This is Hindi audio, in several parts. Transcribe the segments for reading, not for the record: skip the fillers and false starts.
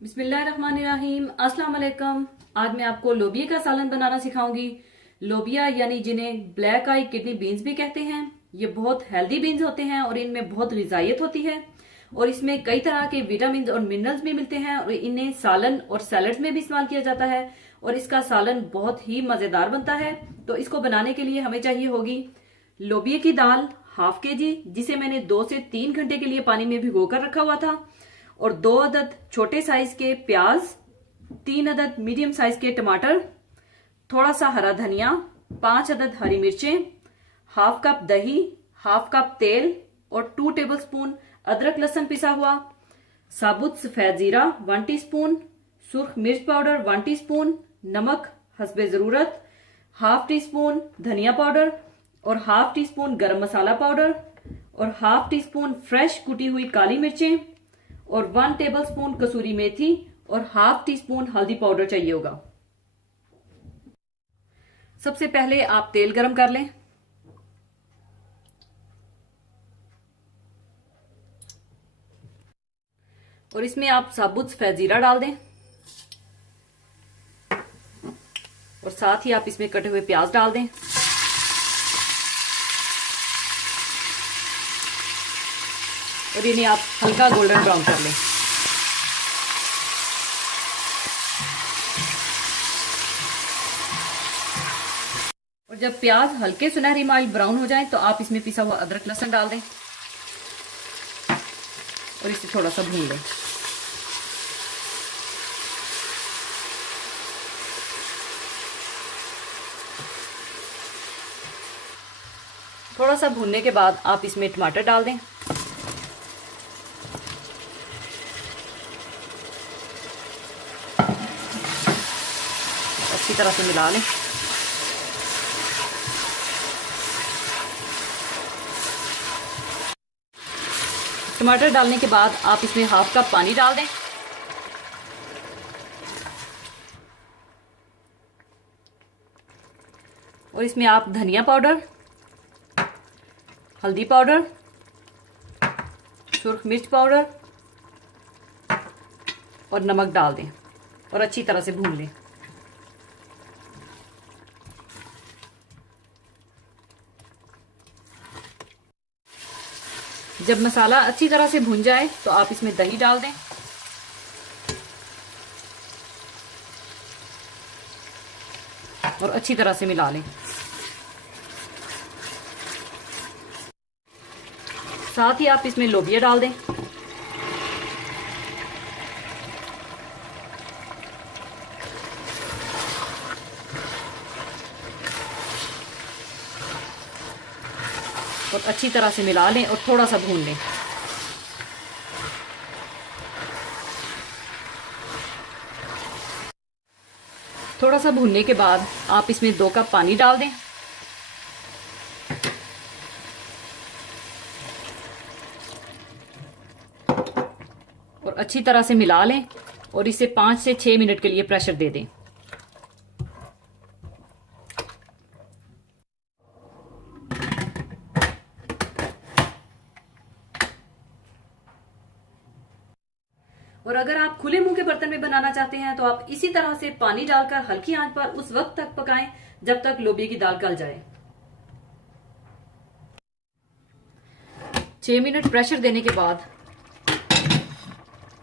बिस्मिल्लाहिर्रहमानिर्रहीम। अस्सलाम वालेकुम। आज मैं आपको लोबिया का सालन बनाना सिखाऊंगी। लोबिया यानी जिन्हें ब्लैक आई किडनी बीन्स भी कहते हैं, ये बहुत हेल्दी बीन्स होते हैं और इनमें बहुत ग़िज़ाइयत होती है और इसमें कई तरह के विटामिन और मिनरल्स भी मिलते हैं और इन्हें सालन और सैलड्स में भी इस्तेमाल किया जाता है और इसका सालन बहुत ही मज़ेदार बनता है। तो इसको बनाने के लिए हमें चाहिए होगी लोबिया की दाल हाफ केजी, जिसे मैंने 2 से 3 घंटे के लिए पानी में भिगो कर रखा हुआ था, और 2 अदद छोटे साइज के प्याज, 3 अदद मीडियम साइज के टमाटर, थोड़ा सा हरा धनिया, 5 अदद हरी मिर्चें, हाफ कप दही, हाफ कप तेल और 2 टेबलस्पून अदरक लहसुन पिसा हुआ, साबुत सफेद जीरा 1 टीस्पून, सुर्ख मिर्च पाउडर 1 टीस्पून, नमक हस्बे जरूरत, हाफ टी स्पून धनिया पाउडर और हाफ टी स्पून गरम मसाला पाउडर और हाफ टी स्पून फ्रेश कुटी हुई काली मिर्चें और 1 टेबलस्पून कसूरी मेथी और हाफ टी स्पून हल्दी पाउडर चाहिए होगा। सबसे पहले आप तेल गरम कर लें और इसमें आप साबुत सफेद जीरा डाल दें और साथ ही आप इसमें कटे हुए प्याज डाल दें और इन्हें आप हल्का गोल्डन ब्राउन कर लें। और जब प्याज हल्के सुनहरी माइल ब्राउन हो जाए तो आप इसमें पिसा हुआ अदरक लहसुन डाल दें और इसे थोड़ा सा भून लें। थोड़ा सा भूनने के बाद आप इसमें टमाटर डाल दें अच्छी तरह से मिला लें। टमाटर डालने के बाद आप इसमें हाफ कप पानी डाल दें और इसमें आप धनिया पाउडर, हल्दी पाउडर, सुर्ख मिर्च पाउडर और नमक डाल दें और अच्छी तरह से भून लें। जब मसाला अच्छी तरह से भुन जाए तो आप इसमें दही डाल दें और अच्छी तरह से मिला लें। साथ ही आप इसमें लोबिया डाल दें और अच्छी तरह से मिला लें और थोड़ा सा भून लें। थोड़ा सा भूनने के बाद आप इसमें 2 कप पानी डाल दें और अच्छी तरह से मिला लें और इसे 5 से 6 मिनट के लिए प्रेशर दे दें। और अगर आप खुले मुंह के बर्तन में बनाना चाहते हैं तो आप इसी तरह से पानी डालकर हल्की आंच पर उस वक्त तक पकाएं जब तक लोबिया की दाल गल जाए। 6 मिनट प्रेशर देने के बाद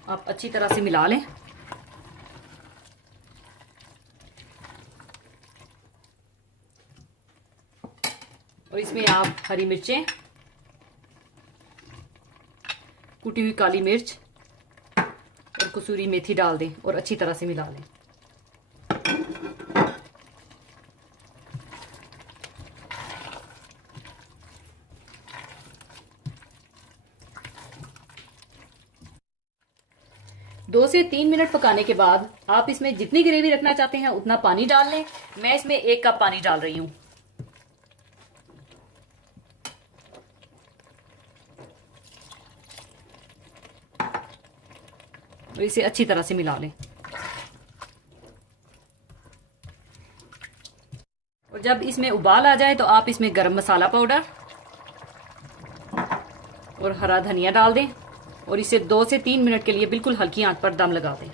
आप अच्छी तरह से मिला लें और इसमें आप हरी मिर्चें, कुटी हुई काली मिर्च और कसूरी मेथी डाल दें और अच्छी तरह से मिला लें। दो से 3 मिनट पकाने के बाद आप इसमें जितनी ग्रेवी रखना चाहते हैं उतना पानी डाल लें। मैं इसमें 1 कप पानी डाल रही हूं और इसे अच्छी तरह से मिला लें। और जब इसमें उबाल आ जाए तो आप इसमें गरम मसाला पाउडर और हरा धनिया डाल दें और इसे 2 से 3 मिनट के लिए बिल्कुल हल्की आंच पर दम लगा दें।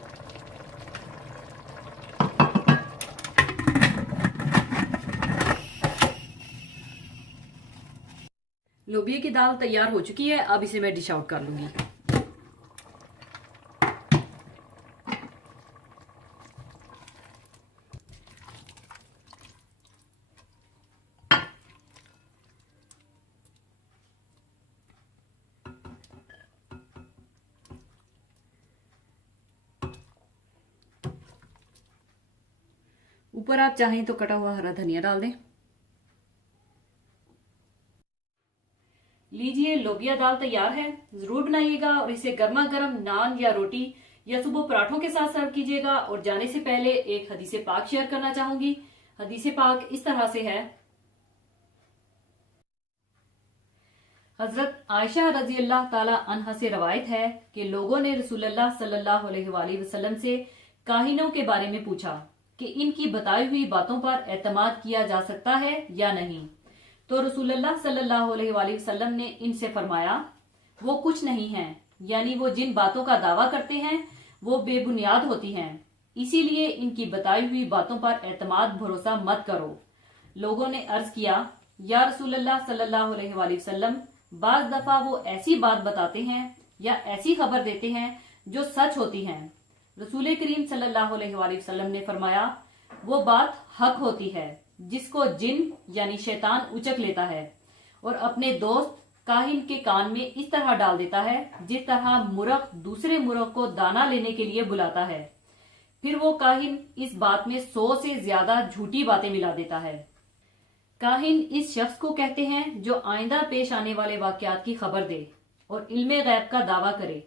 लोबिया की दाल तैयार हो चुकी है, अब इसे मैं डिश आउट कर लूंगी। ऊपर आप चाहें तो कटा हुआ हरा धनिया डाल दें। लीजिए, लोबिया दाल तैयार है। जरूर बनाइएगा और इसे गर्मा गर्म नान या रोटी या सुबह पराठों के साथ सर्व कीजिएगा। और जाने से पहले एक हदीसे पाक शेयर करना चाहूंगी। हदीसे पाक इस तरह से है। हजरत आयशा रजी अल्लाह ताला अन्हा से रवायत है कि लोगों ने रसूलुल्लाह सल्लल्लाहु अलैहि वसल्लम से काहिनों के बारे में पूछा कि इनकी बताई हुई बातों पर एतमाद किया जा सकता है या नहीं। तो रसूलुल्लाह सल्लल्लाहु अलैहि वसल्लम ने इनसे फरमाया, वो कुछ नहीं है, यानी वो जिन बातों का दावा करते हैं वो बेबुनियाद होती हैं, इसीलिए इनकी बताई हुई बातों पर एतमाद भरोसा मत करो। लोगों ने अर्ज किया, या रसूलुल्लाह सल्लल्लाहु अलैहि वसल्लम, बाज दफा वो ऐसी बात बताते हैं या ऐसी खबर देते हैं जो सच होती हैं। रसूल करीम सल्लल्लाहु अलैहि वसल्लम ने फरमाया, वो बात हक होती है जिसको जिन यानी शैतान उचक लेता है और अपने दोस्त काहिन के कान में इस तरह डाल देता है जिस तरह मुर्ग दूसरे मुर्ग को दाना लेने के लिए बुलाता है। फिर वो काहिन इस बात में 100 से ज्यादा झूठी बातें मिला देता है। काहिन इस शख्स को कहते हैं जो आइंदा पेश आने वाले वाकयात की खबर दे और इल्मे गैब का दावा करे,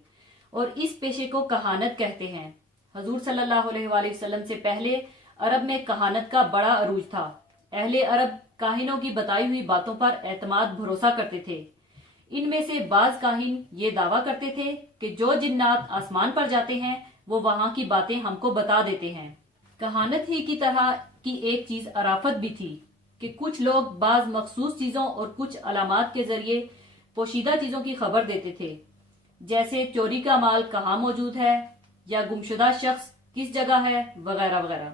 और इस पेशे को कहानत कहते हैं। हजूर सल्लल्लाहु अलैहि वसल्लम से पहले अरब में कहानत का बड़ा अरूज था। अहले अरब काहिनों की बताई हुई बातों पर एतमाद भरोसा करते थे। इनमें से बाज काहिन ये दावा करते थे कि जो जिन्नात आसमान पर जाते हैं वो वहां की बातें हमको बता देते हैं। कहानत ही की तरह की एक चीज अराफत भी थी कि कुछ लोग बाज मखसूस चीजों और कुछ अलामात के जरिए पोशीदा चीजों की खबर देते थे, जैसे चोरी का माल कहाँ मौजूद है या गुमशुदा शख्स किस जगह है, वगैरह वगैरह।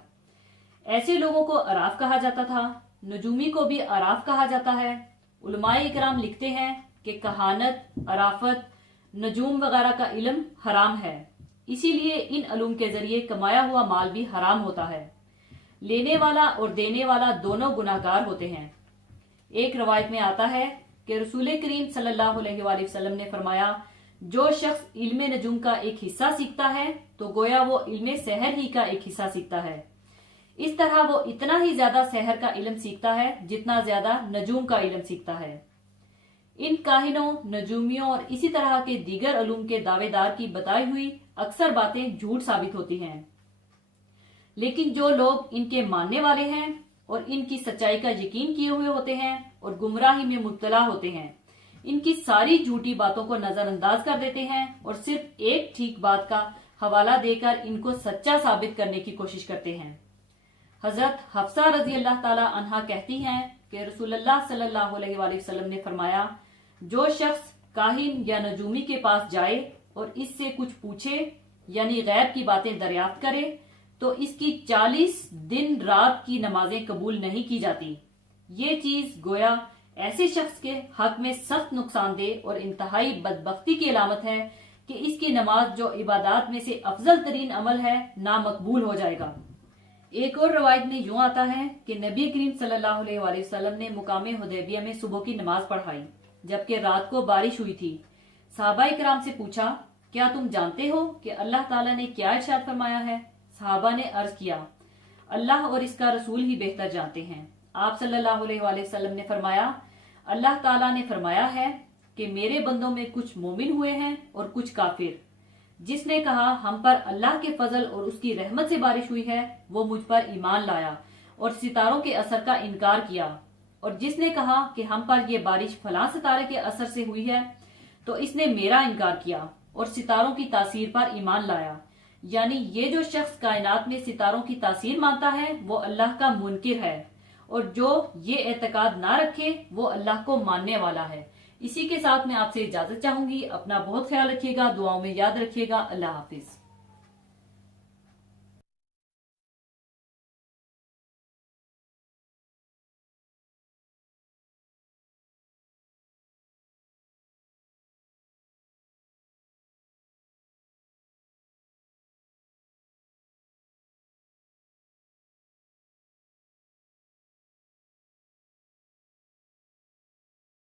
ऐसे लोगों को अराफ कहा जाता था। नजूमी को भी अराफ कहा जाता है। उलमाए इकराम लिखते हैं कि कहानत, अराफत, नजूम वगैरह का इल्म हराम है, इसीलिए इन अलूम के जरिए कमाया हुआ माल भी हराम होता है। लेने वाला और देने वाला दोनों गुनाहगार होते हैं। एक रवायत में आता है कि रसूल करीम सल्लल्लाहु अलैहि वसल्लम ने फरमाया, जो शख्स इल्मे नजूम का एक हिस्सा सीखता है तो गोया वो इल्मे सहर ही का एक हिस्सा सीखता है। इस तरह वो इतना ही ज्यादा सहर का इल्म सीखता है जितना ज्यादा नजूम का इल्म सीखता है। इन काहिनों, नजूमियों और इसी तरह के दीगर अलूम के दावेदार की बताई हुई अक्सर बातें झूठ साबित होती हैं, लेकिन जो लोग इनके मानने वाले हैं और इनकी सच्चाई का यकीन किए हुए होते हैं और गुमराही में मुब्तला होते हैं, इनकी सारी झूठी बातों को नजरअंदाज कर देते हैं और सिर्फ एक ठीक बात का हवाला देकर इनको सच्चा साबित करने की कोशिश करते हैं। हजरत हफ्सा रजी अल्लाह ताला अन्हा कहती हैं कि रसूलुल्लाह सल्लल्लाहु अलैहि वसल्लम ने फरमाया, जो शख्स काहिन या नजूमी के पास जाए और इससे कुछ पूछे यानी गैब की बातें दरियाफ्त करे तो इसकी 40 दिन रात की नमाजें कबूल नहीं की जाती। ये चीज गोया ऐसे शख्स के हक में सख्त नुकसानदेह और इंतहाई बदबख्ती की अलामत है कि इसकी नमाज जो इबादत में से अफजल तरीन अमल है नामकबूल हो जाएगा। एक और रवायत में यूं आता है कि नबी करीम सल्लल्लाहु अलैहि वसल्लम ने मुकामे हुदैबिया में सुबह की नमाज पढ़ाई, जबकि रात को बारिश हुई थी। सहाबा इकराम से पूछा, क्या तुम जानते हो कि अल्लाह ताला ने क्या इरशाद फरमाया है? सहाबा ने अर्ज किया, अल्लाह और इसका रसूल ही बेहतर जानते हैं। आप सल्लल्लाहु अलैहि वसल्लम ने फरमाया, अल्लाह ताला ने फरमाया है कि मेरे बंदों में कुछ मोमिन हुए हैं और कुछ काफिर। जिसने कहा हम पर अल्लाह के फजल और उसकी रहमत से बारिश हुई है वो मुझ पर ईमान लाया और सितारों के असर का इनकार किया, और जिसने कहा कि हम पर यह बारिश फलां सितारे के असर से हुई है तो इसने मेरा इनकार किया और सितारों की तासीर पर ईमान लाया। यानी ये जो शख्स कायनात में सितारों की तासीर मानता है वो अल्लाह का मुनकिर है, और जो ये एतकाद ना रखे वो अल्लाह को मानने वाला है। इसी के साथ मैं आपसे इजाजत चाहूंगी। अपना बहुत ख्याल रखिएगा, दुआओं में याद रखिएगा। अल्लाह हाफिज।